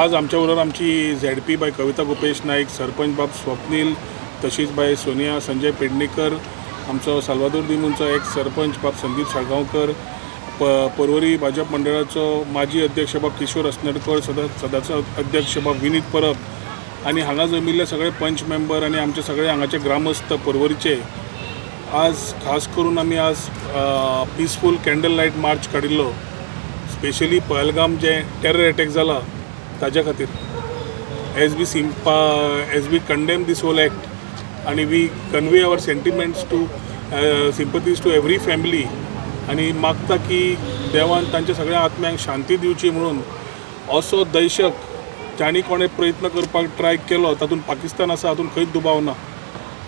आज आमच्याबरोबर आमची ZP बाय कविता गोपेश नाईक, सरपंच बाब स्वप्नील, तशीच बाय सोनिया संजय पेडणेकर, आमचो साल्वादोर दिमुंचो एक्स सरपंच बाब संदीप साळगांवकर, पर्वरी भाजप मंडळाचो माजी अध्यक्ष बाब किशोर अस्नडकर, सदाचो अध्यक्ष बाब विनीत परब आणि हांगा जमिल्ले सगळे पंच मेंबर आणि आमचे सगळे हांगाचे ग्रामस्थ पर्वरीचे आज खास करून आमी आज पीसफूल कॅन्डल लायट मार्च काडिल्लो, स्पेशली पहलगाम जे टेरर अटॅक जाला ताज्या खातीर. As we condemn this whole act आणि we convey our sentiments to sympathies to every family आणि मागता की देवान तांच्या सगळ्या आत्म्यांक शांती दिवची म्हणून असो दहशत जाणी कोणे प्रयत्न करपाक ट्राय केलो तातूंत पाकिस्तान आसा हातूंत खंयच दुबाव ना.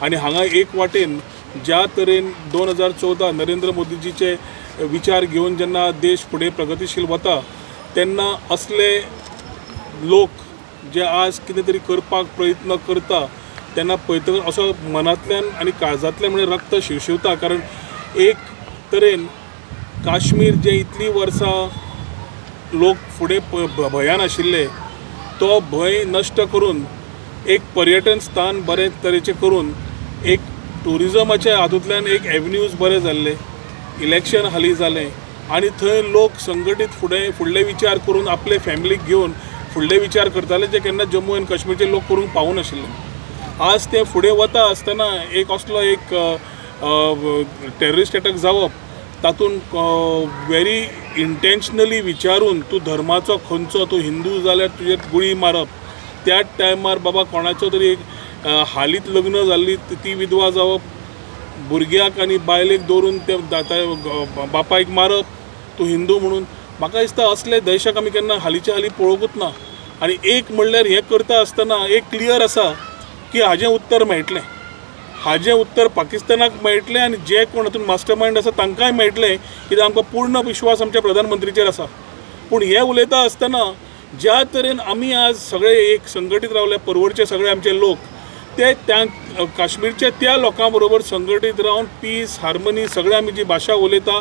आणि हांगा एक वाटेन ज्या तरेन 2014 नरेंद्र मोदीजीचे विचार घेवन जेन्ना देश फुडें प्रगतीशील वता तेन्ना असले लोक जे आज कितें तरी करपाक प्रयत्न करता तेन्ना पळयतकच असो मनांतल्यान आनी काळजांतल्यान म्हणजे रक्त शिवशिवता. कारण एक तरेन काश्मीर जे इतली वर्सां लोक फुडें भंयान आशिल्ले तो भंय नश्ट करून एक पर्यटन स्थान बरे तरेचे करून एक टुरिजमाच्या हातूंतल्यान एक एव्हेन्यूज बरे जाल्ले, इलेक्शन हालीं जालें आनी थंय लोक संघटीत फुडले विचार करून आपले फॅमिलीक घेवन फुडले विचार करताले जे केन्ना जम्मू आनी काश्मीरचे लोक करूंक पावूं नाशिल्ले. आज ते फुडें वता आसतना एक असलो एक टेररिस्ट अटॅक जावप तातूंत व्हेरी इंटेन्शनली विचारून तूं धर्माचो खंयचो, तूं हिंदू जाल्यार तुजेर गुळी मारप. त्याच टायमार बाबा कोणाचो तरी एक हालींच लग्न जाल्ली ती विधवा जावप, भुरग्याक आनी बायलेक दवरून ते बापायक मारप तूं हिंदू म्हणून. म्हाका दिसता असले दहशत आमी केन्ना हालींच्या हालीं पळोवंकूच ना. आनी एक म्हणल्यार हें करता आसतना एक क्लियर आसा की हाजें उत्तर मेळटलें, हाजें उत्तर पाकिस्तानाक मेळटलें आनी जे कोण हातूंत मास्टर मायंड आसा तांकांय मेळटलें, कित्याक आमकां पूर्ण विश्वास आमच्या प्रधानमंत्रीचेर आसा. पूण हें उलयता आसतना ज्या तरेन आमी आज सगळे एक संघटीत रावले, पर्वरचे सगळे आमचे लोक ते त्या काश्मीरच्या त्या लोकां बरोबर संघटीत रावन पीस हार्मनी सगळे आमी जी भाशा उलयता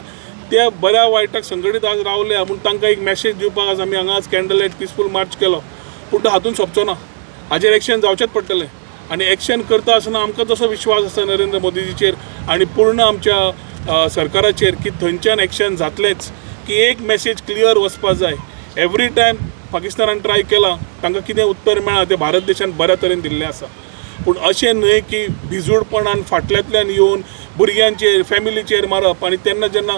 त्या बऱ्या वायटाक संघटीत आज रावले म्हणून तांकां एक मॅसेज दिवपाक आज आमी हांगा आज कॅन्डल लायट पीसफूल मार्च केलो. पूण तो हातूंत सोंपचो ना, हाजेर एक्शन जावचेंच पडटलें. आनी एक्शन करता आसतना आमकां जसो विश्वास आसा नरेंद्र मोदीजीचेर आनी पूर्ण आमच्या सरकाराचेर की थंयच्यान एक्शन जातलेंच, की एक मॅसेज क्लियर वचपाक जाय. एवरी टायम पाकिस्तानान ट्राय केला तांकां कितें उत्तर मेळ्ळां तें भारत देशान बऱ्या तरेन दिल्लें आसा. पूण अशें न्हय की भिजूडपणान फाटल्यांतल्यान येवन भुरग्यांचेर फॅमिलीचेर मारप आनी तेन्ना जेन्ना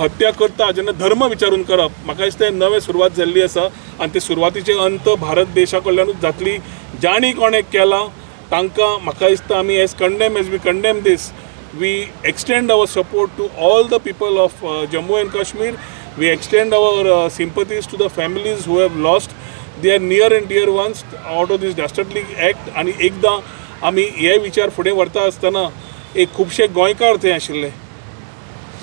हत्या करता जेन्ना धर्म विचारून करप. म्हाका दिसता नवें सुरवात जाल्ली आसा आनी ते सुरवातीचे अंत भारत देशा कडल्यानूच जातली. जाणी कोणें केला तांकां म्हाका दिसता आमी as we condemn this we extend our support to all the people of Jammu and Kashmir. We extend our sympathies to the families who have lost their near and dear ones out of this dastardly act. आनी एकदां आमी हे विचार फुडें व्हरता आसतना एक खुबशे गोंयकार थंय आशिल्ले,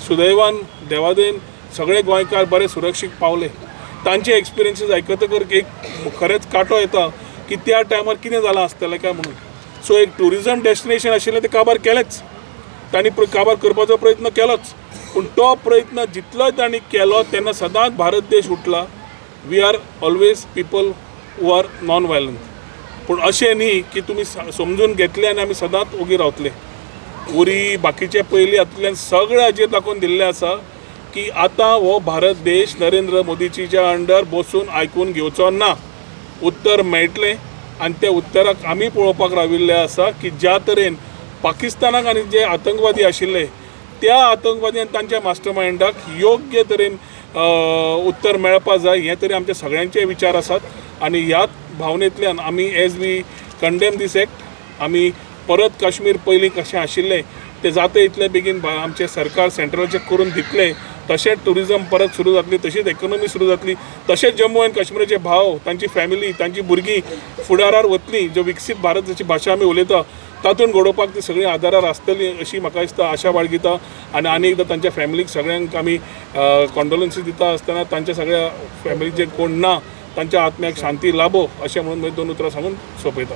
सुदैवान देवादेन सगळे गोंयकार बरे सुरक्षीत पावले. तांचे एक्सपिरियन्सीस आयकतकर एक खरेंच कांटो येता की त्या टायमार कितें जालां आसतलें काय म्हणून. सो एक टुरिजम डेस्टिनेशन आशिल्लें तें काबार केलेंच, तांणी काबार करपाचो प्रयत्न केलोच. पूण तो प्रयत्न जितलो तांणी केलो तेन्ना सदांच भारत देश उठला. We are always people who are non violent. पूण अशें न्ही की तुमी समजून घेतले आनी आमी सदांच ओगी रावतले. उरी बाकीचे पयलीं हातूंतल्यान सगळे हाजेर दाखोवन दिल्लें आसा की आतां हो भारत देश नरेंद्र मोदीच्या अंडर बसून आयकून घेवचो ना. उत्तर मेळटलें आनी त्या उत्तराक आमी पळोवपाक राविल्ले आसा की ज्या तरेन पाकिस्तानाक आनी जे आतंकवादी आशिल्ले त्या आतंकवादी आनी तांच्या मास्टर मायंडाक योग्य तरेन उत्तर मेळपा जाय हे तरी आमचे सगळ्यांचे विचार आसात. आनी ह्याच भावनेंतल्यान आमी as we condemn this act आमी परत काश्मीर पयलीं कशें आशिल्लें ते जाता इतले बेगीन आमचे सरकार सेंट्रलाचें करून दितले. तशेंच टुरिजम परत सुरू जातली, तशीच इकॉनॉमी सुरू जातली, तशेंच जम्मू आनी काश्मीराचे भाव तांची फॅमिली तांची भुरगीं फुडारार वतलीं. जो विकसीत भारत जशी भाशा आमी उलयता तातूंत घडोवपाक ती सगळीं आदारार आसतली अशी म्हाका दिसता, आशा बाळगिता. आनी एकदां तांच्या फॅमिलीक सगळ्यांक आमी कॉन्डोलन्सीस दिता आसतना तांच्या सगळ्या फॅमिलीक जे कोण ना तांच्या आत्म्याक शांती लाभो अशें म्हणून 2 उतरां सांगून सोंपयता.